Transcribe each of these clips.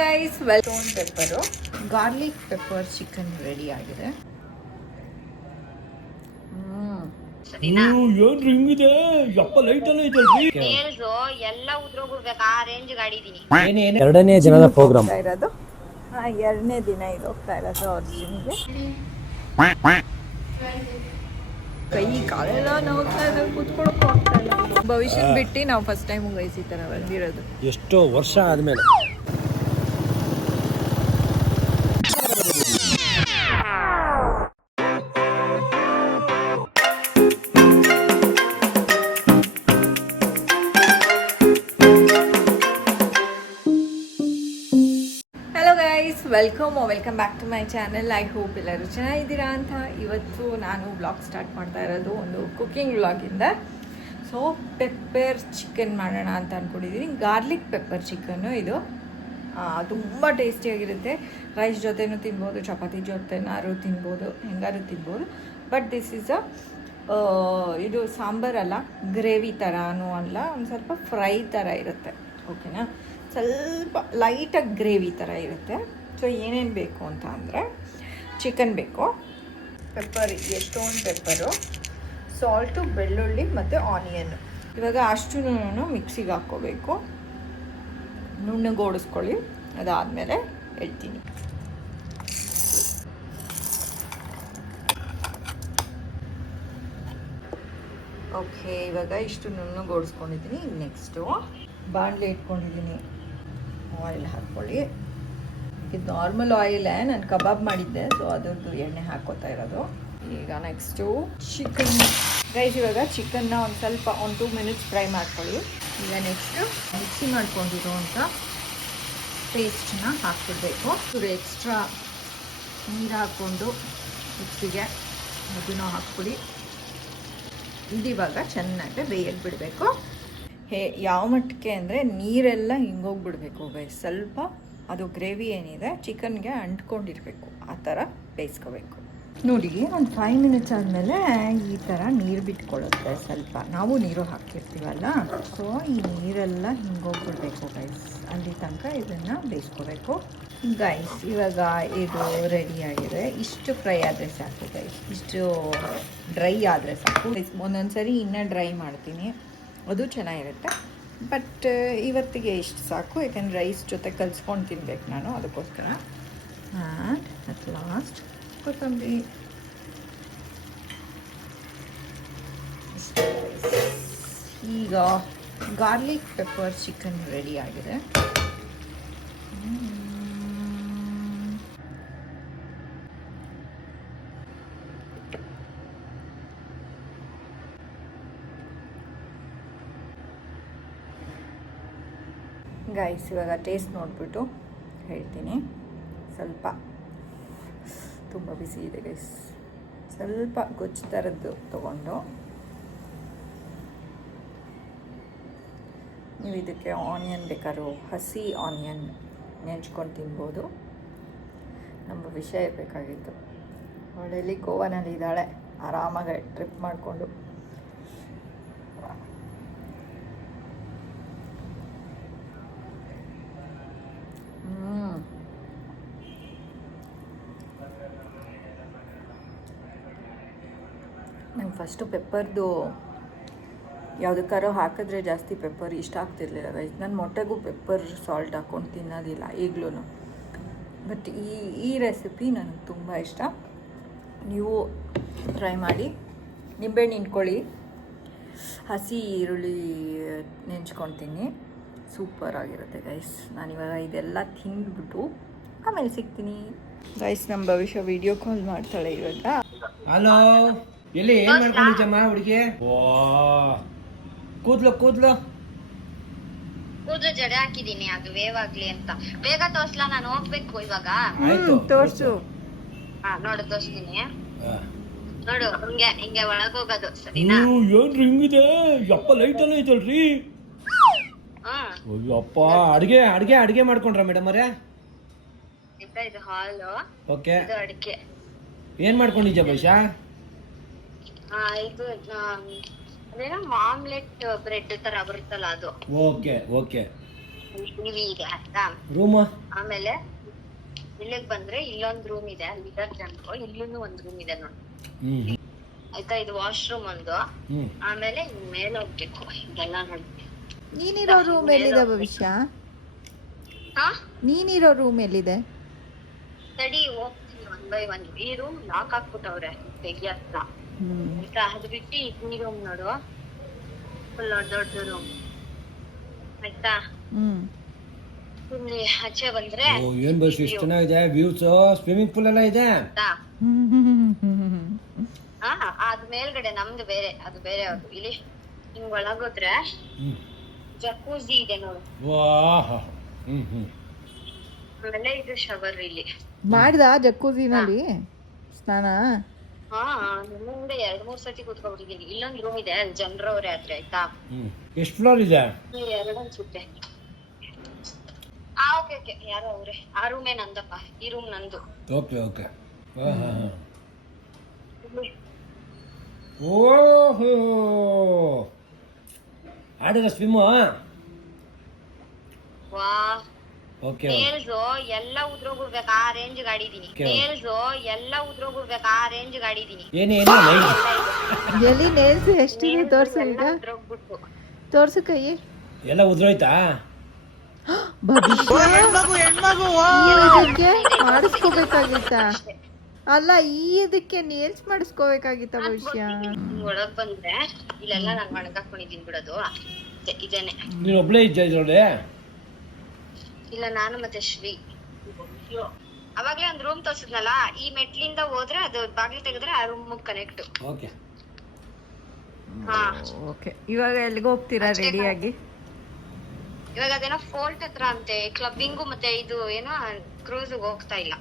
Guys, stone pepper, garlic pepper chicken ready ಆಗಿದೆ. ಎರಡನೇ ದಿನದ ಪ್ರೋಗ್ರಾಮ್ ಇರೋದು, ಎರಡನೇ ದಿನ ಇದು ಹೋಗ್ತಾ ಇರೋದು ಅರ್ಜುನ್ಗೆ. ಕೈ ಕಾಲೆಲ್ಲ ನೋಡ್ತಾ ಇದ್ದಾರೆ, ಕೂತ್ಕೊಳ್ಳೋಕೆ ಹೋಗ್ತಾ ಇಲ್ಲ. ಭವಿಷ್ಯನ ಬಿಟ್ಟು ನಾವು ಫಸ್ಟ್ ಟೈಮ್ ಗೈಸ್ ಈ ಥರ ಬಂದಿರೋದು, ಎಷ್ಟೋ ವರ್ಷ ಆದ್ಮೇಲೆ. Welcome back to my channel. I hope ಎಲ್ಲರೂ ಚೆನ್ನಾಗಿದ್ದೀರಾ ಅಂತ. ಇವತ್ತು ನಾನು ವ್ಲಾಗ್ ಸ್ಟಾರ್ಟ್ ಮಾಡ್ತಾ ಇರೋದು ಒಂದು ಕುಕ್ಕಿಂಗ್ ವ್ಲಾಗಿಂದ. ಸೊ ಪೆಪ್ಪರ್ ಚಿಕನ್ ಮಾಡೋಣ ಅಂತ ಅಂದ್ಕೊಂಡಿದ್ದೀನಿ. ಗಾರ್ಲಿಕ್ ಪೆಪ್ಪರ್ ಚಿಕನ್ನು ಇದು ತುಂಬ ಟೇಸ್ಟಿಯಾಗಿರುತ್ತೆ. ರೈಸ್ ಜೊತೆನೂ ತಿನ್ಬೋದು, ಚಪಾತಿ ಜೊತೆನಾರು ತಿನ್ಬೋದು, ಹೆಂಗಾರು ತಿನ್ಬೋದು. ಬಟ್ ದಿಸ್ ಈಸ್ ಇದು ಸಾಂಬಾರಲ್ಲ, ಗ್ರೇವಿ ಥರನೂ ಅಲ್ಲ, ಒಂದು ಸ್ವಲ್ಪ ಫ್ರೈ ಥರ ಇರುತ್ತೆ. ಓಕೆನಾ, ಸ್ವಲ್ಪ ಲೈಟಾಗಿ ಗ್ರೇವಿ ಥರ ಇರುತ್ತೆ. ಸೊ ಏನೇನು ಬೇಕು ಅಂತ ಅಂದರೆ, ಚಿಕನ್ ಬೇಕು, ಪೆಪ್ಪರ್ ಎಷ್ಟೊಂದು ಪೆಪ್ಪರು, ಸಾಲ್ಟು, ಬೆಳ್ಳುಳ್ಳಿ ಮತ್ತು ಆನಿಯನ್. ಇವಾಗ ಅಷ್ಟು ಮಿಕ್ಸಿಗೆ ಹಾಕ್ಕೋಬೇಕು, ನುಣ್ಣಗೋಡಿಸ್ಕೊಳ್ಳಿ. ಅದಾದಮೇಲೆ ಹೇಳ್ತೀನಿ. ಓಕೆ, ಇವಾಗ ಇಷ್ಟು ನುಣ್ಣಗೋಡಿಸ್ಕೊಂಡಿದ್ದೀನಿ. ನೆಕ್ಸ್ಟು ಬಾಣಲೆ ಇಟ್ಕೊಂಡಿದ್ದೀನಿ, ಆಯಿಲ್ ಹಾಕ್ಕೊಳ್ಳಿ. ಇದು ನಾರ್ಮಲ್ ಆಯಿಲೇ, ನಾನು ಕಬಾಬ್ ಮಾಡಿದ್ದೆ, ಸೊ ಅದರದ್ದು ಎಣ್ಣೆ ಹಾಕೋತಾ ಇರೋದು. ಈಗ ನೆಕ್ಸ್ಟು ಚಿಕನ್ ಗೈಸ್, ಇವಾಗ ಚಿಕನ್ನ ಒಂದು ಸ್ವಲ್ಪ 2 ಮಿನಿಟ್ಸ್ ಫ್ರೈ ಮಾಡ್ಕೊಳ್ಳಿ. ಈಗ ನೆಕ್ಸ್ಟು ಮಿಕ್ಸಿ ಮಾಡ್ಕೊಂಡಿರೋ ಅಂತ ಪೇಸ್ಟನ್ನ ಹಾಕ್ಬಿಡ್ಬೇಕು. ಎಕ್ಸ್ಟ್ರಾ ನೀರು ಹಾಕ್ಕೊಂಡು ಮಿಕ್ಸಿಗೆ ಅದನ್ನು ಹಾಕ್ಬಿಡಿ. ಇದಿವಾಗ ಚೆನ್ನಾಗಿ ಬೇಯಕ್ಕೆ ಬಿಡಬೇಕು. ಯಾವ ಮಟ್ಟಕ್ಕೆ ಅಂದರೆ ನೀರೆಲ್ಲ ಹಿಂಗೋಗ್ಬಿಡ್ಬೇಕು ಗೈಸ್. ಸ್ವಲ್ಪ ಅದು ಗ್ರೇವಿ ಏನಿದೆ ಚಿಕನ್ಗೆ ಅಂಟ್ಕೊಂಡಿರಬೇಕು, ಆ ಥರ ಬೇಯಿಸ್ಕೋಬೇಕು. ನೋಡಿ, ಒಂದು 5 ಮಿನಿಟ್ಸ್ ಆದಮೇಲೆ ಈ ಥರ ನೀರು ಬಿಟ್ಕೊಳ್ಳುತ್ತೆ. ಸ್ವಲ್ಪ ನಾವು ನೀರು ಹಾಕಿರ್ತೀವಲ್ಲ, ಸೊ ಈ ನೀರೆಲ್ಲ ಹಿಂಗೋಗ್ಬಿಡ್ಬೇಕು ಗೈಸ್. ಅಲ್ಲಿ ತನಕ ಇದನ್ನು ಬೇಯಿಸ್ಕೋಬೇಕು ಗೈಸ್. ಇವಾಗ ಇದು ರೆಡಿಯಾಗಿದೆ. ಇಷ್ಟು ಫ್ರೈ ಆದರೆ ಸಾಕು ಗೈಸ್, ಇಷ್ಟು ಡ್ರೈ ಆದರೆ ಸಾಕು. ಒಂದೊಂದು ಸರಿ ಇನ್ನೂ ಡ್ರೈ ಮಾಡ್ತೀನಿ, ಅದು ಚೆನ್ನಾಗಿರುತ್ತೆ. ಬಟ್ ಇವತ್ತಿಗೆ ಇಷ್ಟು ಸಾಕು, ಯಾಕಂದರೆ ರೈಸ್ ಜೊತೆ ಕಲಿಸ್ಕೊಂಡು ತಿನ್ಬೇಕು ನಾನು, ಅದಕ್ಕೋಸ್ಕರ. ಆ್ಯಂಡ್ ಅಟ್ ಲಾಸ್ಟ್ ಕೊತ್ತಂಬರಿ. ಈಗ ಗಾರ್ಲಿಕ್ ಪೆಪ್ಪರ್ ಚಿಕನ್ ರೆಡಿ ಆಗಿದೆ. ಗೈಸ್, ಇವಾಗ ಟೇಸ್ಟ್ ನೋಡಿಬಿಟ್ಟು ಹೇಳ್ತೀನಿ. ಸ್ವಲ್ಪ ತುಂಬ ಬಿಸಿ ಇದೆ ಗೈಸ್. ಸ್ವಲ್ಪ ಗೊಜ್ಜು ಥರದ್ದು ತೊಗೊಂಡು ನೀವು ಇದಕ್ಕೆ ಆನಿಯನ್ ಬೇಕಾದ್ರೂ ಹಸಿ ಆನಿಯನ್ ನೆಂಚ್ಕೊಂಡು ತಿನ್ಬೋದು. ನಮ್ಮ ವಿಷಯ ಬೇಕಾಗಿತ್ತು. ಅವಳಲ್ಲಿ ಗೋವಾನಲ್ಲಿ ಇದ್ದಾಳೆ, ಆರಾಮಾಗಿ ಟ್ರಿಪ್ ಮಾಡಿಕೊಂಡು. ನಂಗೆ ಫಸ್ಟು ಪೆಪ್ಪರ್ದು ಯಾವುದಕ್ಕಾರೋ ಹಾಕಿದ್ರೆ ಜಾಸ್ತಿ ಪೆಪ್ಪರ್ ಇಷ್ಟ ಆಗ್ತಿರ್ಲಿಲ್ಲ ಗೈಸ್. ನನ್ನ ಮೊಟ್ಟೆಗೂ ಪೆಪ್ಪರ್ ಸಾಲ್ಟ್ ಹಾಕ್ಕೊಂಡು ತಿನ್ನೋದಿಲ್ಲ ಈಗಲೂ. ಬಟ್ ಈ ರೆಸಿಪಿ ನನಗೆ ತುಂಬ ಇಷ್ಟ. ನೀವು ಟ್ರೈ ಮಾಡಿ. ನಿಂಬೆಹಣ್ಣು ಹಿಂಡ್ಕೊಳ್ಳಿ, ಹಸಿ ಈರುಳ್ಳಿ ನೆಂಚ್ಕೊತೀನಿ, ಸೂಪರ್ ಆಗಿರುತ್ತೆ ಗೈಸ್. ನಾನಿವಾಗ ಇದೆಲ್ಲ ತಿಂದ್ಬಿಟ್ಟು ಆಮೇಲೆ ಸಿಗ್ತೀನಿ ಗೈಸ್. ನಮ್ಮ ಭವಿಷ್ಯ ವಿಡಿಯೋ ಕಾಲ್ ಮಾಡ್ತಾಳೆ ಇವಾಗ. ಹಲೋ, ಎಲ್ಲಿ ಏನ್ ಮಾಡ್ಕೊಂಡಿದ್ದಮ್ಮ ಹುಡುಗಿ? ಕೂದ್ಲು ಕೂದ್ಲು ಕೂದಲು ಜಡೆ ಹಾಕಿದೀನಿ, ಅದು ವೇವ್ ಆಗ್ಲಿ ಅಂತ. ಬೇಗ ತೋರ್ಸ್ಲಾ, ನಾನು ಹೋಗ್ಬೇಕು ಇವಾಗ. ತೋರ್ಸು. ನೋಡು, ತೋರ್ಸ್ತೀನಿ. ನೋಡು, ಹಿಂಗೆ ಒಳಗ್ ಹೋಗೋದು, ಸರಿನಾ? ಏನ್ರಿ ಹಿಂಗಿದೆ? ಯಪ್ಪ ಲೈಟ್ ಎಲ್ಲ ಐತಲ್ರಿ. ಅಯ್ಯಪ್ಪ, ಅಡ್ಗೆ ಮಾಡ್ಕೊಂಡ್ರ ಮೇಡಮ್ ಅವರೇ? ಇದು ಹಾಲ್, ಓಕೆ. ಇದು ಅಡಿಕೆ. ಏನ್ ಮಾಡ್ಕೊಂಡಿದ್ಯಾ ಬೈಶಾ? ಇದು ಅದೇನೋ ಆಮ್ಲೆಟ್ ಬ್ರೆಡ್ ತರ ಬರುತ್ತಲ್ಲ ಅದು. Okay okay. ಟಿವಿ ಇದೆ ಆಯ್ತಾ. ರೂಮು ಆಮೇಲೆ ಇಲ್ಲಿಗೆ ಬಂದ್ರೆ ಇಲ್ಲೊಂದ್ ರೂಮ್ ಇದೆ, ಅಲ್ಲಿ ಜನರು ಇಲ್ಲೂ ಒಂದ್ ರೂಮ್ ಇದೆ ನೋಡಿ ಹ್ಞೂ ಆಯ್ತಾ. ಇದು ವಾಶ್ರೂಮ್ ಒಂದು, ಹ್ಞೂ ಆಮೇಲೆ ಮೇಲೆ ಹೋಗ್ಬೇಕು ಇದೆಲ್ಲ ನೋಡಿ. ನೀನಿರೋ ರೂಮ್ ಎಲ್ಲಿದೆ ಭವಿಷ್ಯ? ಹಾ ನೀನಿರೋ ರೂಮ್ ಎಲ್ಲಿದೆ? ಸರಿ ಹೋಗ್ತೀನಿ 1 by 1. ಈ ರೂಮ್ ಲಾಕ್ ಹಾಕ್ಬಿಟ್ಟವ್ರೆ ತೆಗಿಯತ್ತ ಆಯ್ತಾ. ಅದು ಬಿಟ್ಟು ಈ ರೂಮ್ ನೋಡು, ಫುಲ್ ದೊಡ್ಡ ರೂಮ್ ಆಯ್ತಾ. ಇಲ್ಲಿ ಆಚೆ ಬಂದ್ರೆ ಓ ಏನು ಬಸ್ ಎಷ್ಟು ಚೆನ್ನಾಗಿದೆ ವ್ಯೂಸು, ಸ್ವಿಮ್ಮಿಂಗ್ ಪೂಲ್ ಎಲ್ಲ ಇದೆ. ಅದ್ ಮೇಲ್ಗಡೆ ನಮ್ದು ಬೇರೆ, ಅದು ಬೇರೆ ಅವ್ರು. ಇಲ್ಲಿ ಹಿಂಗ್ ಒಳಗೋದ್ರೆ ಹ್ಞೂ ಜಕೂಜಿ ಇದೆ ನೋಡು, ವಾಹ್. ಹ್ಞೂ ಹ್ಞೂ ಆಮೇಲೆ ಇದು ಶವರ್ ಇಲ್ಲಿ. ಮಾಡ್ದ ಜಕ್ಕೂಜಿನಲ್ಲಿ ಸ್ನಾನ? ಹಾ ಮುಂದೆ 2-3 ಸತಿ ಕೂತ್ಕೊಂಡ್ಬಿಟ್ಟಿದೀನಿ. ಇಲ್ಲೊಂದ್ ರೂಮ್ ಇದೆ, ಅಲ್ಲಿ ಜನರವ್ರೆ ಆದ್ರೆ ಆಯ್ತಾ. ಹ್ಞೂ ಎಷ್ಟು ಫ್ಲೋರ್ ಇದೆ? 2 ಅನ್ಸುತ್ತೆ. ಓಕೆ ಓಕೆ, ಯಾರೋ ಅವ್ರೆ. ಆ ರೂಮೇ ನಂದಪ್ಪ, ಈ ರೂಮ್ ನಂದು. Okay okay. ಹಾಂ ಹಾಂ ಹಾಂ. ಓಹೋ ಆಡಿದ ಸ್ವಿಮ್ಮು. ವಾ ಓಕೆ ನೇಲ್ಸು ಎಲ್ಲ ಉದ್ರೋಗ್ಬಿಡ್ಬೇಕು, ಆ ರೇಂಜ್ ಗಾಡಿದೀನಿ. ನೇಲ್ಸು ಎಲ್ಲ ಉದ್ರೋಗ್ಬಿಡ್ಬೇಕು, ಆ ರೇಂಜ್ ಗಾಡಿದೀನಿ. ಏನೇನು ಎಲ್ಲಿ ನೇಲ್ಸ್ ಎಷ್ಟಿದೆ ತೋರ್ಸು, ಈಗ ಉದ್ರೋಗ್ಬಿಟ್ಟು ತೋರ್ಸು ಕೈ. ಎಲ್ಲ ಉದ್ರೋಯ್ತಾ? ಇದಕ್ಕೆ ಮಾಡಿಸ್ಕೋಬೇಕಾಗಿತ್ತ? ಅಲ್ಲ, ಇದಕ್ಕೆ ನೇಲ್ಸ್ ಮಾಡಿಸ್ಕೋಬೇಕಾಗಿತ್ತ ಭವಿಷ್ಯ? ಒಳಗ್ ಬಂದ್ರೆ ಇಲ್ಲೆಲ್ಲ ನಾನು ಒಣಗಾಕೊಂಡಿದ್ದೀನಿ ಬಿಡೋದು ಇದೇನೆ. ನೀನು ಒಬ್ಳೇ ಇದ್ದ ಇದ್ರೊಳಗೆ? ಇಲ್ಲ, ನಾನು ಮತ್ತೆ ಶ್ರೀ. ಅವಾಗ್ಲೇ ಒಂದ್ ರೂಮ್ ತೋರ್ಸಿದ್ನಲ್ಲ, ಈ ಮೆಟ್ಲಿಂದ ಹೋದ್ರೆ ಅದು ಬಾಗಿಲು ತೆಗೆದ್ರೆ ಆ ರೂಮ್ ಕನೆಕ್ಟ್. ಓಕೆ ಹಾ ಓಕೆ. ಇವಾಗ ಎಲ್ಲಿಗೆ ಹೋಗ್ತೀರಾ ರೆಡಿಯಾಗಿ? ಇವಾಗ ಅದೇನೋ ಫೋರ್ಟ್ ಹತ್ರ ಅಂತೆ, ಕ್ಲಬ್ಬಿಂಗು ಮತ್ತೆ ಇದು ಏನೋ ಕ್ರೂಸ್ ಹೋಗ್ತಾ ಇಲ್ಲ.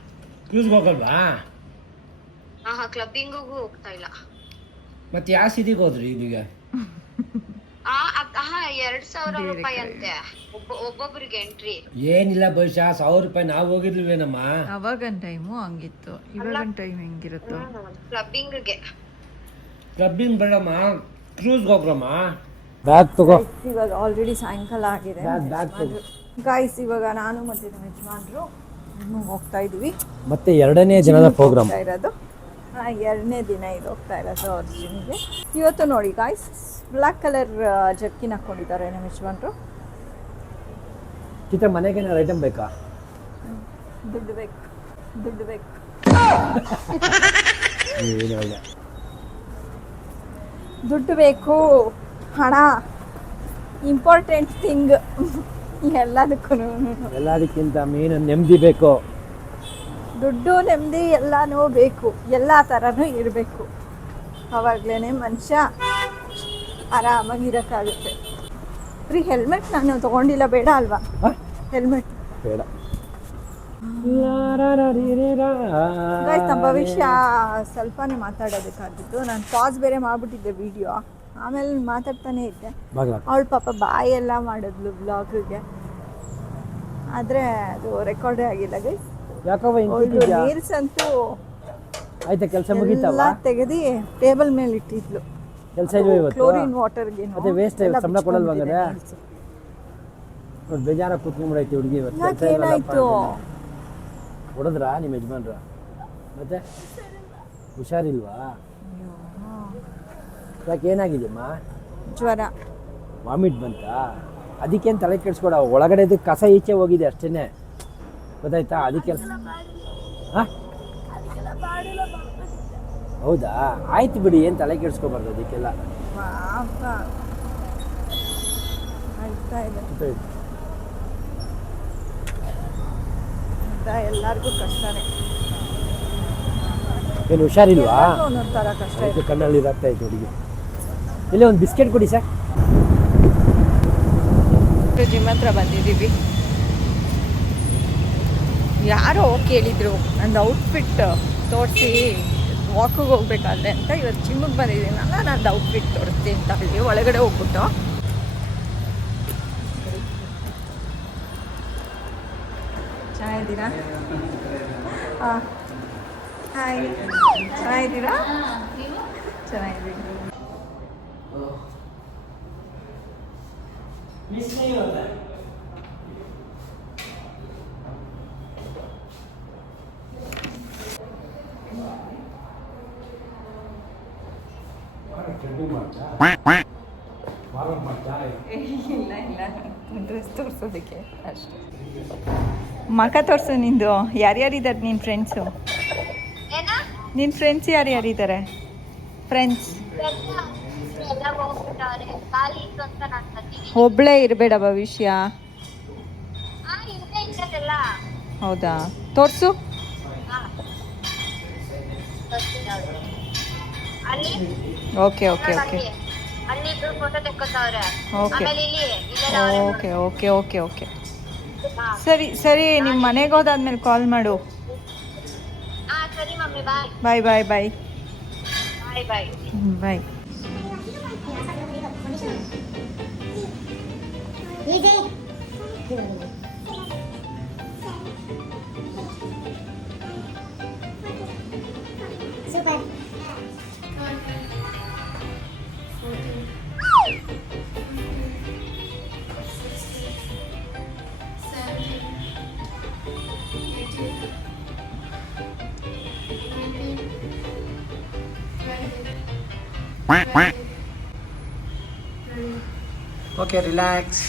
ಕ್ರೂಸ್ಗೆ ಹೋಗಲ್ವಾ? ಹಾ ಕ್ಲಬ್ಬಿಂಗಿಗೂ ಹೋಗ್ತಾ ಇಲ್ಲ. ಮತ್ತೆ ಯಾವ ಸಿಟಿಗೆ ಹೋದ್ರಿ ಇದೀಗ? 2,000 ರೂಪಾಯಿ ಅಂತೆ ಒಬ್ಬೊಬ್ರಿಗೆ ಎಂಟ್ರಿ. ಏನಿಲ್ಲ ಭವಿಷ್ಯ, 1,000 ರೂಪಾಯಿ ನಾವು ಹೋಗಿರ್ಲಿಲ್ವೇನಮ್ಮ? ಅವಾಗಿನ ಟೈಮು ಹಂಗಿತ್ತು, ಇವಾಗಿನ ಟೈಮ್ ಹೆಂಗಿರುತ್ತೋ. ಕ್ಲಬ್ಬಿಂಗ್ಗೆ ಕ್ಲಬ್ಬಿಂಗ್ ಬೇಡಮ್ಮ, ಕ್ರೂಸ್ಗೆ ಹೋಗ್ರಮ್ಮ. ಬ್ಯಾಗ್ ತಗೋ. ಇವಾಗ ಆಲ್ರೆಡಿ ಸಾಯಂಕಾಲ ಆಗಿದೆ ಬ್ಯಾಗ್ ತಗೋ ಗಾಯ್ಸ್. ಇವಾಗ ನಾನು ಮತ್ತೆ ನಮ್ಮ ಯಜಮಾನ್ರು ಹೋಗ್ತಾ ಇದೀವಿ. ಮತ್ತೆ 2ನೇ ದಿನದ ಪ್ರೋಗ್ರಾಮ್ ಇರೋದು. 2ನೇ ದಿನ ಇದು ಹೋಗ್ತಾ ಇರೋದು ಅವ್ರ ಜಿಮ್ಗೆ. ಇವತ್ತು ನೋಡಿ ಗಾಯ್ಸ್, ಬ್ಲ್ಯಾಕ್ ಕಲರ್ ಜರ್ಕಿನ್ ಹಾಕ್ಕೊಂಡಿದ್ದಾರೆ ನಮ್ಮ ಯಜಮಾನ್ರು. ಚಿತ್ರ ಮನೆಗೆ ಏನಾದ್ರು ಐಟಮ್ ಬೇಕಾ? ದುಡ್ಡು ಬೇಕು, ದುಡ್ಡು ಬೇಕು. ದುಡ್ಡು ಬೇಕು, ಹಣ ಇಂಪಾರ್ಟೆಂಟ್ ಥಿಂಗ್ ಎಲ್ಲದಕ್ಕೂ. ಎಲ್ಲದಕ್ಕಿಂತ ಮೇನ್ ನೆಮ್ಮದಿ ಬೇಕು. ದುಡ್ಡು, ನೆಮ್ಮದಿ ಎಲ್ಲನೂ ಬೇಕು, ಎಲ್ಲ ಥರನೂ ಇರಬೇಕು. ಆವಾಗಲೇ ಮನುಷ್ಯ ಆರಾಮಾಗಿರೋಕ್ಕಾಗುತ್ತೆ. ಫ್ರೀ ಹೆಲ್ಮೆಟ್ ನಾನು ತೊಗೊಂಡಿಲ್ಲ, ಬೇಡ ಅಲ್ವಾ ಹೆಲ್ಮೆಟ್? ಬೇಡ. ಗೈಸ್, ನಮ್ಮ ಭವಿಷ್ಯ ಸ್ವಲ್ಪನೇ ಮಾತಾಡೋದಕ್ಕಾಗಿತ್ತು. ನಾನು ಪಾಸ್ ಬೇರೆ ಮಾಡಿಬಿಟ್ಟಿದ್ದೆ ವಿಡಿಯೋ, ಆಮೇಲೆ ಮಾತಾಡ್ತಾನೆ ಇದ್ದೆ. ಅವಳು ಪಾಪ ಬಾಯೆಲ್ಲ ಮಾಡಿದ್ಲು ಬ್ಲಾಗ್ಗೆ, ಆದರೆ ಅದು ರೆಕಾರ್ಡೇ ಆಗಿಲ್ಲ ಗೈಸ್. ನೀಲ್ಸ್ ಅಂತೂ ಆಯ್ತಾ ಕೆಲಸ ಮುಗಿತಾವ? ತೆಗೆದು ಟೇಬಲ್ ಮೇಲೆ ಇಟ್ಟಿದ್ಲು. ಕೆಲಸ ಇಲ್ವ ಇವತ್ತು? ಕ್ಲೋರಿನ್ ವಾಟರ್ಗೆ ಮತ್ತೆ ವೇಸ್ಟ್ ಸಂಬಳ ಕೊಡಲ್ವಾ ಹಂಗಾರೆ? ನೋಡಿ ಬೇಜಾರ ಕೂತ್ಕೊಂಡ್ಬಿಡೈತಿ ಹುಡುಗಿ ಇವತ್ತು. ಏನಾಯ್ತು? ಹೊಡೆದ್ರ ನಿಮ್ಮ ಯಜಮಾನ್ರ? ಮತ್ತೆ ಹುಷಾರಿಲ್ವಾ? ಯಾಕೆ ಏನಾಗಿದೆಯಮ್ಮ? ಜ್ವರ, ವಾಮಿಟ್ ಬಂತಾ? ಅದಕ್ಕೇನು ತಲೆ ಕೆಡಿಸ್ಕೊಡ, ಒಳಗಡೆದು ಕಸ ಈಚೆ ಹೋಗಿದೆ ಅಷ್ಟೇನೆ, ಗೊತ್ತಾಯ್ತಾ? ಅದಕ್ಕೆ ಹಾಂ ಹೌದಾ, ಆಯ್ತು ಬಿಡಿ, ಏನು ತಲೆ ಕೆಡಿಸ್ಕೊಬಾರ್ದು ಅದಕ್ಕೆಲ್ಲ. ಎಲ್ಲರಿಗೂ ಕಷ್ಟನೇ. ಏನು ಹುಷಾರಿಲ್ವಾ? ಒಂದೊಂಥರ ಕಷ್ಟ ಆಯ್ತು, ಕಣ್ಣಲ್ಲಿ ರಕ್ತ ಆಯ್ತು ಹುಡುಗಿ. ಇಲ್ಲೇ ಒಂದು ಬಿಸ್ಕೆಟ್ ಕೊಡಿ ಸರ್. ಜಿಮ್ ಹತ್ರ ಬಂದಿದ್ದೀವಿ. ಯಾರೋ ಕೇಳಿದ್ರು ನಂದು ಔಟ್ಫಿಟ್ ತೋರಿಸಿ ವಾಕಿಗೆ ಹೋಗ್ಬೇಕಾದ್ರೆ ಅಂತ. ಇವತ್ತು ಜಿಮ್ಮಿಗೆ ಬಂದಿದ್ದೀನಲ್ಲ, ನಂದು ಔಟ್ಫಿಟ್ ತೋರಿಸ್ತೀನಿ ಅಂತ ಹೇಳಿ ಒಳಗಡೆ ಹೋಗ್ಬಿಟ್ಟು. ಚೆನ್ನಾಗಿದ್ದೀರಾ? ಹಾಂ, ಹಾಯ್, ಚೆನ್ನಾಗಿದ್ದೀರಾ? ಚೆನ್ನಾಗಿದ್ದೀನಿ. ಶೂಟಿಂಗ್ ಮಾಡ್ತಾ ಫಾರ್ವರ್ಡ್ ಮಾಡ್ತಾ ಇಲ್ಲ ಇಲ್ಲ ಡ್ರೆಸ್ ತೋರಿಸೋದಕ್ಕೆ ಅಷ್ಟೇ. ಮಖ ತೋರಿಸು ನಿಂದು. ಯಾರ್ಯಾರಿದ್ದಾರೆ ನಿನ್ನ ಫ್ರೆಂಡ್ಸು? ಏನ ನಿನ್ನ ಫ್ರೆಂಡ್ಸ್ ಯಾರ್ಯಾರಿದ್ದಾರೆ? ಫ್ರೆಂಡ್ಸ್ ಎಲ್ಲ ಹೋಗ್ಬಿಟ್ಟವ್ರೆ. ಖಾಲಿ ಇತ್ತು ಅಂತ ನಾನು ಬರ್ತೀನಿ. ಒಬ್ಬಳೇ ಇರಬೇಡ ಭವಿಷ್ಯ. ಇಲ್ಲೇ ಇದ್ದದೆಲ್ಲ. ಹೌದಾ, ತೋರಿಸು. ಅಲ್ಲಿ ಓಕೆ ಓಕೆ ಓಕೆ ಅಲ್ಲಿ ಇಬ್ರು ಫೋಟೋ ತೆಕ್ಕೋತಾವ್ರೆ. ಓಕೆ ಆಮೇಲೆ ಇಲ್ಲಿ ಇಲ್ಲೇ ಓಕೆ ಓಕೆ ಓಕೆ ಓಕೆ ಸರಿ ಸರಿ. ನಿಮ್ಮ ಮನೆಗೆ ಹೋದಾದ್ಮೇಲೆ ಕಾಲ್ ಮಾಡು. ಸರಿ mummy, bye bye bye bye bye bye. Bye. Super. Okay, relax.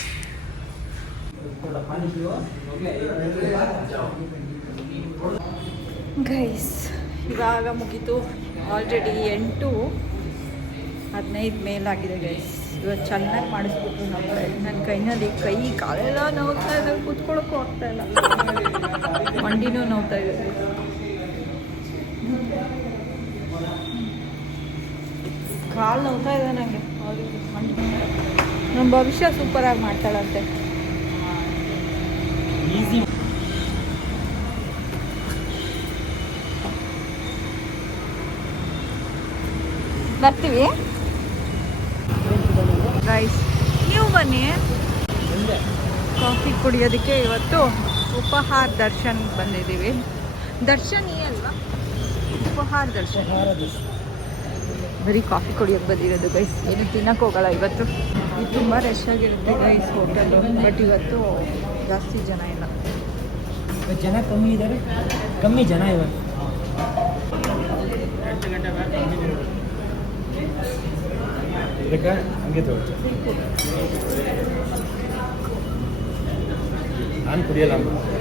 Guys ಇವಾಗ ಮುಗೀತು. ಆಲ್ರೆಡಿ 8:15 ಮೇಲಾಗಿದೆ ಗೈಸ್. ಇವತ್ತು ಚೆನ್ನಾಗಿ ಮಾಡಿಸ್ಬಿಟ್ರು ನಮ್ಮ ಕೈ. ನನ್ನ ಕೈನಲ್ಲಿ ಕೈ ಕಾಲೆಲ್ಲ ನೋವ್ತಾ ಇದೆ, ಕೂತ್ಕೊಳ್ಳೋಕ್ಕೂ ಆಗ್ತಾ ಇಲ್ಲ. ಮಂಡಿನೂ ನೋವ್ತಾ ಇದೆ. ಕಾಲು ನೋವ್ತಾ ಇದೆ ನನಗೆ. ನಮ್ಮ ಭವಿಷ್ಯ ಸೂಪರಾಗಿ ಮಾಡ್ತಾಳಂತೆ. ಈಸಿ. ಬರ್ತೀವಿ ಗೈಸ್, ನೀವು ಬನ್ನಿ ಕಾಫಿ ಕುಡಿಯೋದಕ್ಕೆ. ಇವತ್ತು ಉಪಹಾರ ದರ್ಶನ್ ಬಂದಿದ್ದೀವಿ. ದರ್ಶನ್ ಈ ಅಲ್ವಾ? ಉಪಹಾರ ದರ್ಶನ್. ಬರೀ ಕಾಫಿ ಕುಡಿಯೋಕ್ಕೆ ಬಂದಿರೋದು ಗೈಸ್. ಏನು ತಿನ್ನಕ್ಕೆ ಹೋಗಲ್ಲ ಇವತ್ತು. ಇದು ತುಂಬ ರಶ್ ಆಗಿರುತ್ತೆ ಗೈಸ್ ಹೋಟೆಲು. ಬಟ್ ಇವತ್ತು ಜಾಸ್ತಿ ಜನ ಇಲ್ಲ. ಜನ ಕಮ್ಮಿ ಇದ್ದಾರೆ, ಕಮ್ಮಿ ಜನ ಇವತ್ತು. ಹಂಗೆ ತಗೊಳ್ಳಿ, ನಾನು ಕುಡಿಯಲ್ಲ.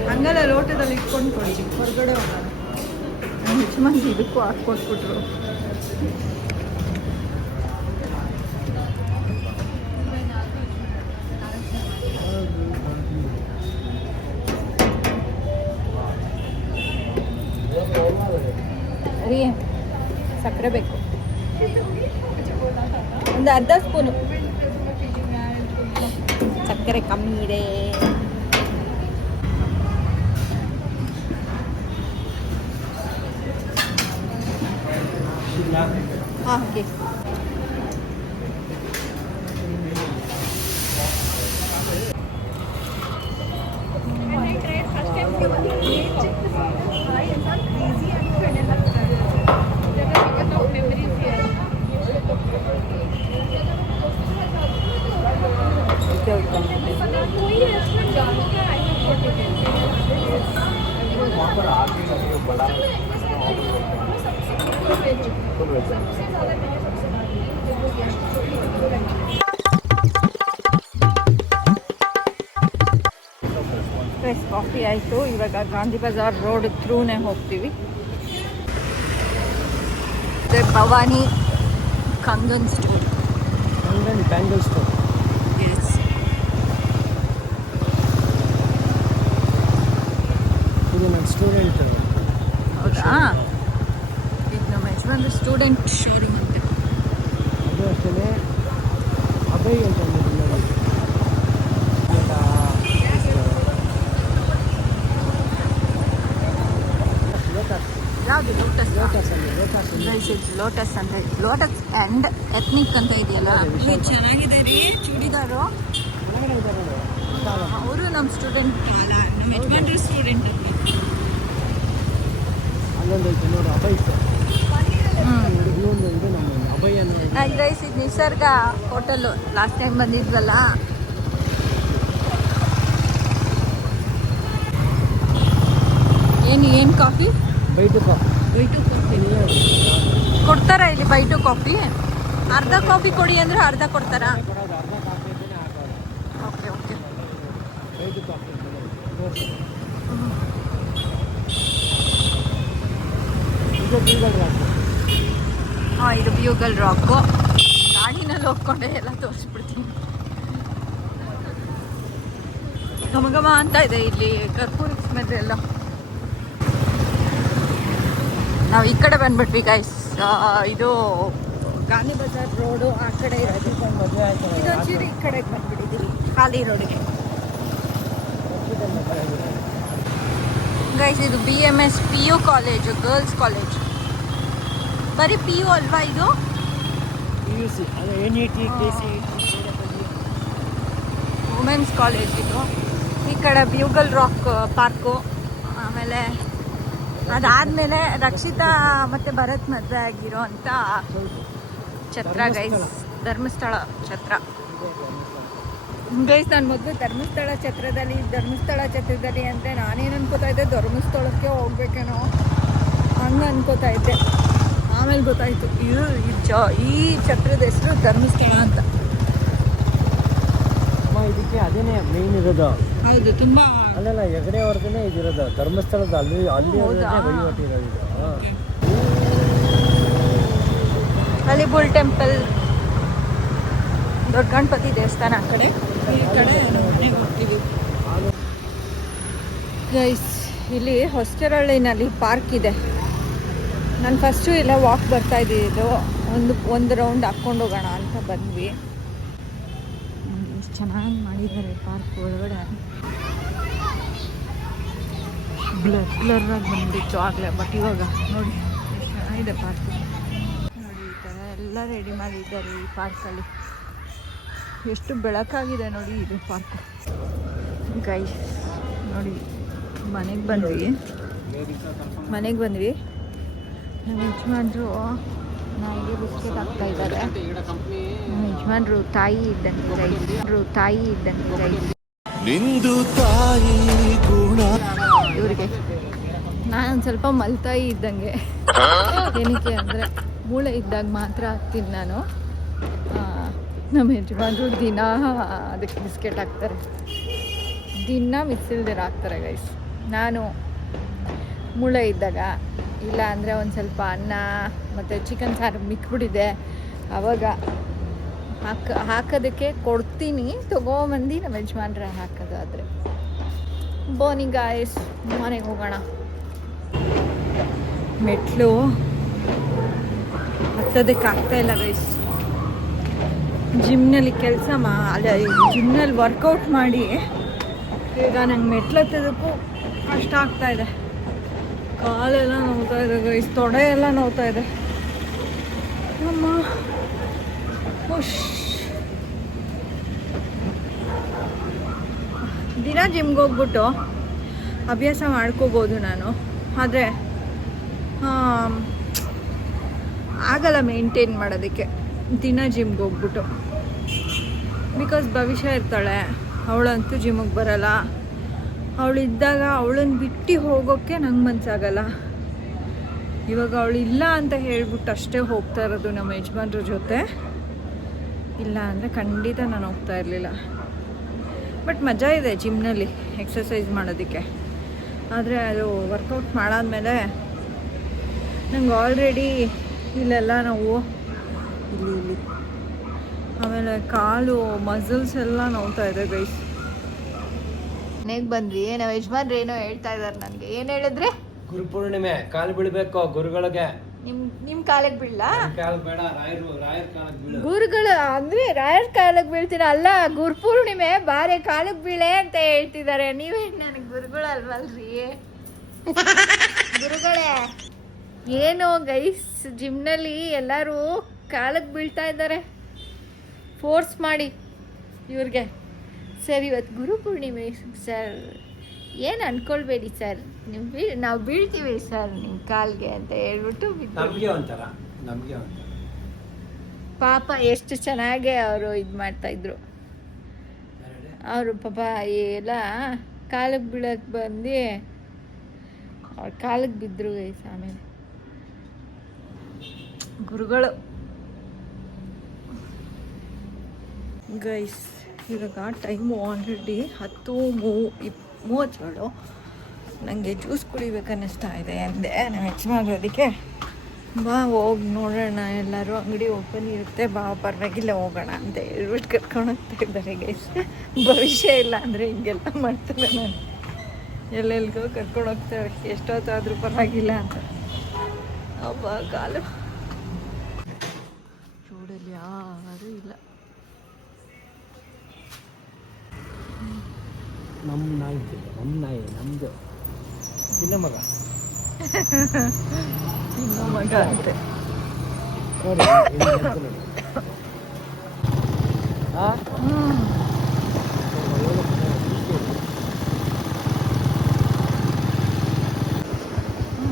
ಹಂಗಲ್ಲ, ಲೋಟದಲ್ಲಿ ಇಟ್ಕೊಂಡು ಕೊಡಿ, ಹೊರಗಡೆ ಹೋಗೋಣ. ಹೆಚ್ಚು ಮಂದಿ ಇದಕ್ಕೂ ಹಾಕ್ಕೊಟ್ಬಿಟ್ರು. ರೀ ಸಕ್ಕರೆ ಬೇಕು, ಒಂದು ಅರ್ಧ ಸ್ಪೂನು. ಸಕ್ಕರೆ ಕಮ್ಮಿ ಇದೆ. ಹಾಂ ಓಕೆ. ಫ್ರೆಶ್ ಕಾಫಿ ಆಯಿತು. ಇವಾಗ ಗಾಂಧಿ ಬಜಾರ್ ರೋಡ್ ಥ್ರೂನೇ ಹೋಗ್ತೀವಿ. Bhavani Kangan store. Kangan bangle store. Yes. ಇದು ನನ್ನ ಸ್ಟೂಡೆಂಟ್. ಹೌದಾ? ಈಗ ನಮ್ಮ ಯಜಮಾನ್ರು ಸ್ಟೂಡೆಂಟ್ ಶೇರಿಂಗ್ ಅಂತೆ. ಅದು ಅಷ್ಟೇ ಅಭಯ್ ಅಂತ ಯಾವುದು? ಲೋಟಸ್. ಲೋಟಸ್ ಲೋಟಸ್ ಅಂತ ಇದೆ. ಲೋಟಸ್ ಆ್ಯಂಡ್ ಎತ್ನಿಕ್ ಅಂತ ಇದೆಯಲ್ಲ, ಇಲ್ಲಿ ಚೆನ್ನಾಗಿದೆ ರೀ ಚೂಡಿದಾರು. ಅವರು ನಮ್ಮ ಸ್ಟೂಡೆಂಟ್ ಅಲ್ಲ, ನಮ್ಮ ಯಜಮಾನ್ರು ಸ್ಟೂಡೆಂಟ್. ಅಲ್ಲೊಂದು ಐತೆ ನೋಡಿ, ಅಭಯ್ ಇನ್ನೊಂದು ಇದು ನಮ್ಮ ಅಭಯ್ ಅನ್ನೋ. ಗೈಸ್ ಇದು ನಿಸರ್ಗ ಹೋಟೆಲು. ಲಾಸ್ಟ್ ಟೈಮ್ ಬಂದಿದ್ವಲ್ಲ. ಏನು coffee? By two coffee. By two coffee ಕೊಡ್ತಾರಾ ಇಲ್ಲಿ? ಬೈಟು ಕಾಫಿ ಅರ್ಧ ಕಾಫಿ ಕೊಡಿ ಅಂದ್ರೆ ಅರ್ಧ ಕೊಡ್ತಾರಾ? ಕೊಡೋದು ಅರ್ಧ ಕಾಫಿ ಅಂತಲೇ ಹಾಕೋದು. Okay okay. 5 ಕಾಫಿ ತೋರಿಸಿ. ಇದು ಬೀಗಲ್ ರಾಕು. ಹಾಂ, ಇದು ಬ್ಯೂಗಲ್ ರಾಕು. ಗಾಡಿನಲ್ಲಿ ಹೋಗ್ಕೊಂಡೆ ಎಲ್ಲ ತೋರಿಸ್ಬಿಡ್ತೀನಿ. ಘಮ ಘಮ ಅಂತ ಇದೆ ಇಲ್ಲಿ ಕರ್ಪೂರ ಸ್ಮೆಲ್ ಎಲ್ಲ. ನಾವು ಈ ಕಡೆ ಬಂದ್ಬಿಟ್ವಿ ಗೈಸ್. ಇದು ಗಾಂಧಿ ಬಜಾರ್ ರೋಡು ಆ ಕಡೆ ಇರೋದು. ಮದುವೆ ಆಯ್ತು. ಇದೊಂಚೂರು ಈ ಕಡೆಗೆ ಬಂದ್ಬಿಟ್ಟಿದ್ದೀವಿ, ಖಾಲಿ ರೋಡಿಗೆ. ಗೈಸ್ ಇದು BMS PU college, girls college. ಬರೀ PU ಅಲ್ವಾ ಇದು? PUC ಅದು NET KC ವುಮೆನ್ಸ್ ಕಾಲೇಜ್ ಇದು. ಈ ಕಡೆ ಬ್ಯೂಗಲ್ ರಾಕ್ ಪಾರ್ಕು. ಆಮೇಲೆ ಅದಾದಮೇಲೆ ರಕ್ಷಿತಾ ಮತ್ತು ಭರತ್ ಮದುವೆ ಆಗಿರೋ ಅಂಥ ಛತ್ರ ಗೈಸ್, ಧರ್ಮಸ್ಥಳ ಛತ್ರ ಗೈಸ್. ನಾನು ಮೊದಲು ಧರ್ಮಸ್ಥಳ ಛತ್ರದಲ್ಲಿ ಅಂದರೆ ನಾನೇನು ಅನ್ಕೋತಾ ಇದ್ದೆ ಧರ್ಮಸ್ಥಳಕ್ಕೆ ಹೋಗ್ಬೇಕೇನೋ ಹಂಗೆ ಅನ್ಕೋತಾ ಇದ್ದೆ. ಆಮೇಲೆ ಗೊತ್ತಾಯಿತು ಈ ಛತ್ರದ ಹೆಸರು ಧರ್ಮಸ್ಥಳ ಅಂತ. ಇದಕ್ಕೆ ಅದೇನೇ ಮೇನ್ ಇರೋದು. ಹೌದು, ತುಂಬ ಅಲ್ಲೆಲ್ಲ ಹೆಗಡೆ ಅವ್ರದೇ ಇದಿರೋದು ಧರ್ಮಸ್ಥಳದ ಅಲ್ಲಿ ವಹಿವಾಟು ಇರೋದು ಇದು. ಅಲ್ಲಿ ಬುಲ್ ಟೆಂಪಲ್, ದೊಡ್ಡ ಗಣಪತಿ ದೇವಸ್ಥಾನ ಆ ಕಡೆ. ಈ ಕಡೆ ನಮ್ಮ ಮನೆಗೆ ಹೋಗ್ತೀವಿ ಗೈಸ್. ಇಲ್ಲಿ ಹೊಸಕೆರಳಿನಲ್ಲಿ ಪಾರ್ಕ್ ಇದೆ. ನಾನು ಫಸ್ಟು ಇಲ್ಲ ವಾಕ್ ಬರ್ತಾ ಇದ್ದಿದ್ದು, ಒಂದು ರೌಂಡ್ ಹಾಕ್ಕೊಂಡು ಹೋಗೋಣ ಅಂತ ಬಂದ್ವಿ. ಎಷ್ಟು ಚೆನ್ನಾಗಿ ಮಾಡಿದ್ದಾರೆ ಪಾರ್ಕ್ ಒಳಗಡೆ. ಬ್ಲರ್ ಆಗಿ ಬಂದಿತ್ತು ಆಗಲೇ, ಬಟ್ ಇವಾಗ ನೋಡಿ ಎಷ್ಟು ಚೆನ್ನಾಗಿದೆ ಪಾರ್ಕ್. ನೋಡಿ ಈ ಥರ ಎಲ್ಲ ರೆಡಿ ಮಾಡಿದ್ದಾರೆ ಈ ಪಾರ್ಕಲ್ಲಿ. ಎಷ್ಟು ಬೆಳಕಾಗಿದೆ ನೋಡಿ ಇದು ಪಾರ್ಕ್ ಗೈಸ್. ನೋಡಿ ಮನೆಗೆ ಬಂದ್ವಿ. ನಮ್ಮ ಯಜಮಾನ್ರು ನನಗೆ ಬಿಸ್ಕೆಟ್ ಹಾಕ್ತಾ ಇದ್ದಾರೆ. ನಮ್ಮ ಯಜಮಾನ್ರು ತಾಯಿ ಇದ್ದಂಗೆ ಗೈಸ್. ನಿಂದು ತಾಯಿ ಗುಣ. ಇವ್ರಿಗೆ ನಾನೊಂದು ಸ್ವಲ್ಪ ಮಲ್ತಾಯಿ ಇದ್ದಂಗೆ. ಏನಕ್ಕೆ ಅಂದರೆ ಮೂಳೆ ಇದ್ದಾಗ ಮಾತ್ರ ಹಾಕ್ತೀನಿ ನಾನು. ನಮ್ಮ ಯಜಮಾನ್ರು ದಿನ ಅದಕ್ಕೆ ಬಿಸ್ಕೆಟ್ ಹಾಕ್ತಾರೆ, ದಿನ ಮಿಕ್ಸಿಲ್ದಿರ ಹಾಕ್ತಾರೆ ಗೈಸ್. ನಾನು ಮೂಳೆ ಇದ್ದಾಗ, ಇಲ್ಲ ಅಂದರೆ ಒಂದು ಸ್ವಲ್ಪ ಅನ್ನ ಮತ್ತು ಚಿಕನ್ ಸಾರು ಮಿಕ್ಬಿಟ್ಟಿದೆ, ಆವಾಗ ಹಾಕೋದಕ್ಕೆ ಕೊಡ್ತೀನಿ, ತೊಗೊಂಬಂದು ನಮ್ಮ ಯಜಮಾನ್ರೆ ಹಾಕೋದು. ಆದರೆ ಬೋನಿ ಗಾಯ್ಸ್, ಮನೆಗೆ ಹೋಗೋಣ. ಮೆಟ್ಲು ಹತ್ತೋದಕ್ಕೆ ಆಗ್ತಾಯಿಲ್ಲ ಗೈಸ್. ಜಿಮ್ನಲ್ಲಿ ಜಿಮ್ನಲ್ಲಿ ವರ್ಕೌಟ್ ಮಾಡಿ ಈಗ ನಂಗೆ ಮೆಟ್ಲು ಹತ್ತೋದಕ್ಕೂ ಕಷ್ಟ ಆಗ್ತಾಯಿದೆ. ಕಾಲೆಲ್ಲ ನೋವ್ತಾ ಇದೆ ಗೈಸ್, ತೊಡೆ ಎಲ್ಲ ನೋವ್ತಾ ಇದೆ. ಅಮ್ಮ ದಿನ ಜಿಮ್ಗೆ ಹೋಗ್ಬಿಟ್ಟು ಅಭ್ಯಾಸ ಮಾಡ್ಕೋಬೋದು ನಾನು, ಆದರೆ ಆಗಲ್ಲ ಮೇಂಟೈನ್ ಮಾಡೋದಕ್ಕೆ ದಿನ ಜಿಮ್ಗೆ ಹೋಗ್ಬಿಟ್ಟು. ಬಿಕಾಸ್ ಭವಿಷ್ಯ ಇರ್ತಾಳೆ, ಅವಳಂತೂ ಜಿಮ್ಗೆ ಬರಲ್ಲ. ಅವಳಿದ್ದಾಗ ಅವಳನ್ನು ಬಿಟ್ಟು ಹೋಗೋಕ್ಕೆ ನಂಗೆ ಮನಸ್ಸಾಗಲ್ಲ. ಇವಾಗ ಅವಳು ಇಲ್ಲ ಅಂತ ಹೇಳ್ಬಿಟ್ಟು ಅಷ್ಟೇ ಹೋಗ್ತಾ ಇರೋದು ನಮ್ಮ ಯಜಮಾನ್ರ ಜೊತೆ. ಇಲ್ಲ ಅಂದರೆ ಖಂಡಿತ ನಾನು ಹೋಗ್ತಾ ಇರಲಿಲ್ಲ. ಬಟ್ ಮಜಾ ಇದೆ ಜಿಮ್ನಲ್ಲಿ ಎಕ್ಸಸೈಸ್ ಮಾಡೋದಕ್ಕೆ. ಆದರೆ ಅದು ವರ್ಕೌಟ್ ಮಾಡಾದ್ಮೇಲೆ ನಂಗೆ ಆಲ್ರೆಡಿ ಇಲ್ಲೆಲ್ಲ ನೋವು, ಇಲ್ಲಿ ಆಮೇಲೆ ಕಾಲು ಮಸಲ್ಸ್ ಎಲ್ಲ ನೋವ್ತಾ ಇದೆ ಗೈಸ್. ಮನೆಗೆ ಬಂದ್ವಿ. ನಾವು ಯಜಮಾನ್ರು ಏನೋ ಹೇಳ್ತಾ ಇದ್ದಾರೆ ನನಗೆ. ಏನು ಹೇಳಿದ್ರೆ? ಗುರುಪೂರ್ಣಿಮೆ ಕಾಲು ಬೀಳ್ಬೇಕು ಗುರುಗಳಿಗೆ. ನಿಮ್ಮ ಕಾಲಿಗೆ ಬೀಳಲ್ಲ? ಕಾಲು ಬೇಡ, ರಾಯರ್ ಕಾಲಕ್ಕೆ ಬೀಳು. ಗುರುಗಳು ಅಂದರೆ ರಾಯರ್ ಕಾಲಿಗೆ ಬೀಳ್ತೀರ ಅಲ್ಲ, ಗುರುಪೂರ್ಣಿಮೆ ಬಾರೆ ಕಾಲಿಗೆ ಬೀಳೆ ಅಂತ ಹೇಳ್ತಿದ್ದಾರೆ. ನೀವೇ ನನಗೆ ಗುರುಗಳಲ್ವಲ್ರಿ? ಗುರುಗಳೇ ಏನೋ ಗೈಸ್, ಜಿಮ್ನಲ್ಲಿ ಎಲ್ಲರೂ ಕಾಲಿಗೆ ಬೀಳ್ತಾ ಇದ್ದಾರೆ ಫೋರ್ಸ್ ಮಾಡಿ ಇವ್ರಿಗೆ. ಸರ್ ಇವತ್ತು ಗುರುಪೂರ್ಣಿಮೆ ಸರ್, ಏನು ಅಂದ್ಕೊಳ್ಬೇಡಿ ಸರ್, ನಾವು ಬೀಳ್ತೀವಿ ಸರ್ ನಿಮ್ಮ ಕಾಲಿಗೆ ಅಂತ ಹೇಳ್ಬಿಟ್ಟು ನಮಗೆ ಒಂಥರ ಪಾಪ ಎಷ್ಟು ಚೆನ್ನಾಗೆ ಅವರು ಇದು ಮಾಡ್ತಾಯಿದ್ರು. ಅವರು ಪಾಪ ಎಲ್ಲ ಕಾಲಿಗೆ ಬೀಳಕ್ಕೆ ಬಂದು ಅವ್ರ ಕಾಲಿಗೆ ಬಿದ್ದರು ಗೈಸ್. ಆಮೇಲೆ ಗುರುಗಳು ಗೈಸ್ ಇವಾಗ ಟೈಮು ಆಲ್ರೆಡಿ 10:37. ನನಗೆ ಜ್ಯೂಸ್ ಕುಡಿಬೇಕನ್ನಿಸ್ತಾ ಇದೆ ಅಂದೆ ನಮ್ಮ ಯಜಮಾನ್ರು. ಅದಕ್ಕೆ ಬಾ ಹೋಗಿ ನೋಡೋಣ, ಎಲ್ಲರೂ ಅಂಗಡಿ ಓಪನ್ ಇರುತ್ತೆ, ಬಾ ಪರವಾಗಿಲ್ಲ ಹೋಗೋಣ ಅಂತ ಹೇಳ್ಬಿಟ್ಟು ಕರ್ಕೊಂಡು ಹೋಗ್ತಾ ಇದ್ದಾರೆ ಗೈಸ್. ಭವಿಷ್ಯ ಇಲ್ಲ ಅಂದರೆ ಹಿಂಗೆಲ್ಲ ಮಾಡ್ತಾರೆ. ನಾನು ಎಲ್ಲೆಲ್ಗೋ ಕರ್ಕೊಂಡು ಹೋಗ್ತಾರೆ, ಎಷ್ಟೊತ್ತಾದರೂ ಪರವಾಗಿಲ್ಲ ಅಂತ. ಅಬ್ಬ ಕಾಲು ರೋಡಲ್ಲಿ ಯಾರೂ ಇಲ್ಲ. ನಮ್ಮ ನಾಯಿ ನಮ್ಮದು ಚಿನ್ನ ಮಗ ಇನ್ನೂ ಮಗ ಅಂತೆ. ನೋಡಿ ನೋಡಿ.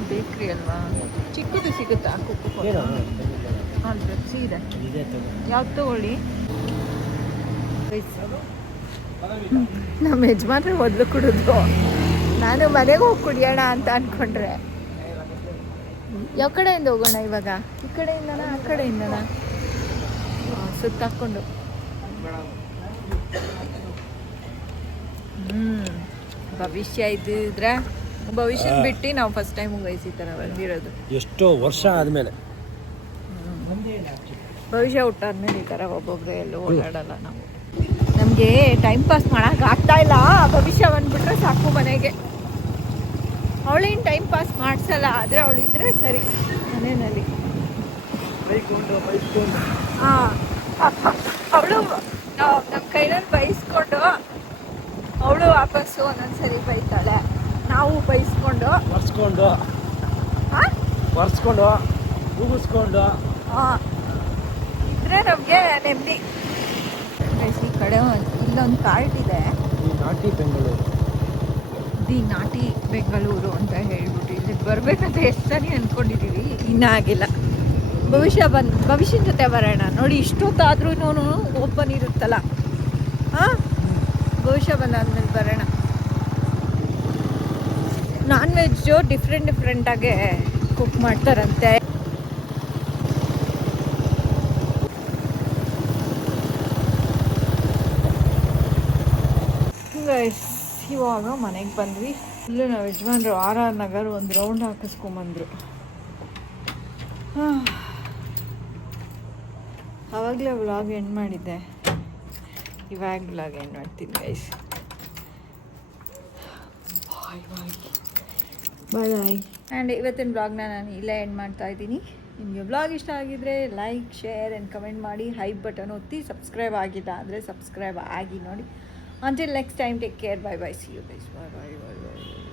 ಬೇಕ್ರಿ ಅಲ್ವಾ, ಚಿಕ್ಕದು ಸಿಗುತ್ತಾ? ಕುಕ್ಕು ಏನು ಹಾಂ ಡ್ರೆಸ್ಸಿ ಇದೆ. ಇದೇ ತಗೋ. ಯಾವ್ದು ತಗೊಳ್ಳಿ? ನಮ್ಮ ಯಜಮಾನ್ರೆ ಮೊದಲು ಕುಡಿದ್ರು, ನಾನು ಮನೆಗೆ ಹೋಗಿ ಕುಡಿಯೋಣ ಅಂತ ಅಂದ್ಕೊಂಡ್ರೆ. ಯಾವ ಕಡೆಯಿಂದ ಹೋಗೋಣ ಇವಾಗ? ಈ ಕಡೆಯಿಂದನಾ ಆ ಕಡೆಯಿಂದನಾ? ಸುತ್ತಾಕೊಂಡು. ಭವಿಷ್ಯ ಇದ್ದಿದ್ರೆ ಭವಿಷ್ಯನ ಬಿಟ್ಟು ನಾವು ಫಸ್ಟ್ ಟೈಮ್ ಈ ಥರ ಬಂದಿರೋದು. ಎಷ್ಟೋ ವರ್ಷ ಆದಮೇಲೆ ಭವಿಷ್ಯ ಹುಟ್ಟಾದ್ಮೇಲೆ ಈ ಥರ ಒಬ್ಬೊಬ್ಬರೇ ಎಲ್ಲೂ ಓಡಾಡಲ್ಲ ನಾವು. ನಮಗೆ ಟೈಮ್ ಪಾಸ್ ಮಾಡೋಕೆ ಆಗ್ತಾ ಇಲ್ಲ. ಭವಿಷ್ಯ ಬಂದ್ಬಿಟ್ರೆ ಸಾಕು ಮನೆಗೆ. ಅವಳೇನು ಟೈಮ್ ಪಾಸ್ ಮಾಡಿಸಲ್ಲ, ಆದರೆ ಅವಳಿದ್ರೆ ಸರಿ ಮನೆಯಲ್ಲಿ. ಹಾಂ, ಅವಳು ನಮ್ಮ ಕೈನಲ್ಲಿ ಬೈಸ್ಕೊಂಡು ಅವಳು ವಾಪಸ್ಸು ಒಂದೊಂದ್ಸರಿ ಬೈತಾಳೆ, ನಾವು ಬೈಸ್ಕೊಂಡು ಒರೆಸ್ಕೊಂಡು ಮುಗಿಸ್ಕೊಂಡು ಹಾಂ ಇದ್ರೆ ನಮಗೆ ನೆಮ್ಮದಿ. ಈ ಕಡೆ ಇಲ್ಲೊಂದು ಕಾರ್ಟ್ ಇದೆ, ನಾಟಿ ಬೆಂಗಳೂರು, ದಿ ನಾಟಿ ಬೆಂಗಳೂರು ಅಂತ ಹೇಳ್ಬಿಟ್ಟು. ಇಲ್ಲಿ ಬರಬೇಕಂತ ಎಷ್ಟು ಸರಿ ಅಂದ್ಕೊಂಡಿದ್ದೀವಿ, ಇನ್ನೂ ಆಗಿಲ್ಲ. ಭವಿಷ್ಯದ ಜೊತೆ ಬರೋಣ. ನೋಡಿ ಇಷ್ಟೊತ್ತಾದ್ರೂ ಓಪನ್ ಇರುತ್ತಲ್ಲ. ಹಾಂ, ಭವಿಷ್ಯ ಬಂದಾದ್ಮೇಲೆ ಬರೋಣ. ನಾನ್ ವೆಜ್ಜು ಡಿಫ್ರೆಂಟಾಗೆ ಕುಕ್ ಮಾಡ್ತಾರಂತೆ. ಇವಾಗ ಮನೆಗೆ ಬಂದ್ವಿ. ಇಲ್ಲೂ ನಾವು ಯಜಮಾನ್ರು RR ನಗರ್ ಒಂದು ರೌಂಡ್ ಹಾಕಿಸ್ಕೊಂಬಂದರು. ಆವಾಗಲೇ ವ್ಲಾಗ್ ಎಂಡ್ ಮಾಡಿದ್ದೆ, ಇವಾಗ ವ್ಲಾಗ್ ಎಂಡ್ ಮಾಡ್ತೀನಿ ಗೈಸ್. ಬಾಯ್ ಆ್ಯಂಡ್ ಇವತ್ತಿನ ವ್ಲಾಗ್ನ ನಾನು ಇಲ್ಲೇ ಎಂಡ್ ಮಾಡ್ತಾ ಇದ್ದೀನಿ. ನಿಮಗೆ ವ್ಲಾಗ್ ಇಷ್ಟ ಆಗಿದ್ರೆ ಲೈಕ್, ಶೇರ್ ಆ್ಯಂಡ್ ಕಮೆಂಟ್ ಮಾಡಿ, ಹೈಪ್ ಬಟನ್ ಒತ್ತಿ. ಸಬ್ಸ್ಕ್ರೈಬ್ ಆಗಿಲ್ಲ ಅಂದರೆ ಸಬ್ಸ್ಕ್ರೈಬ್ ಆಗಿ ನೋಡಿ. Until next time, take care. Bye. See you guys. Bye.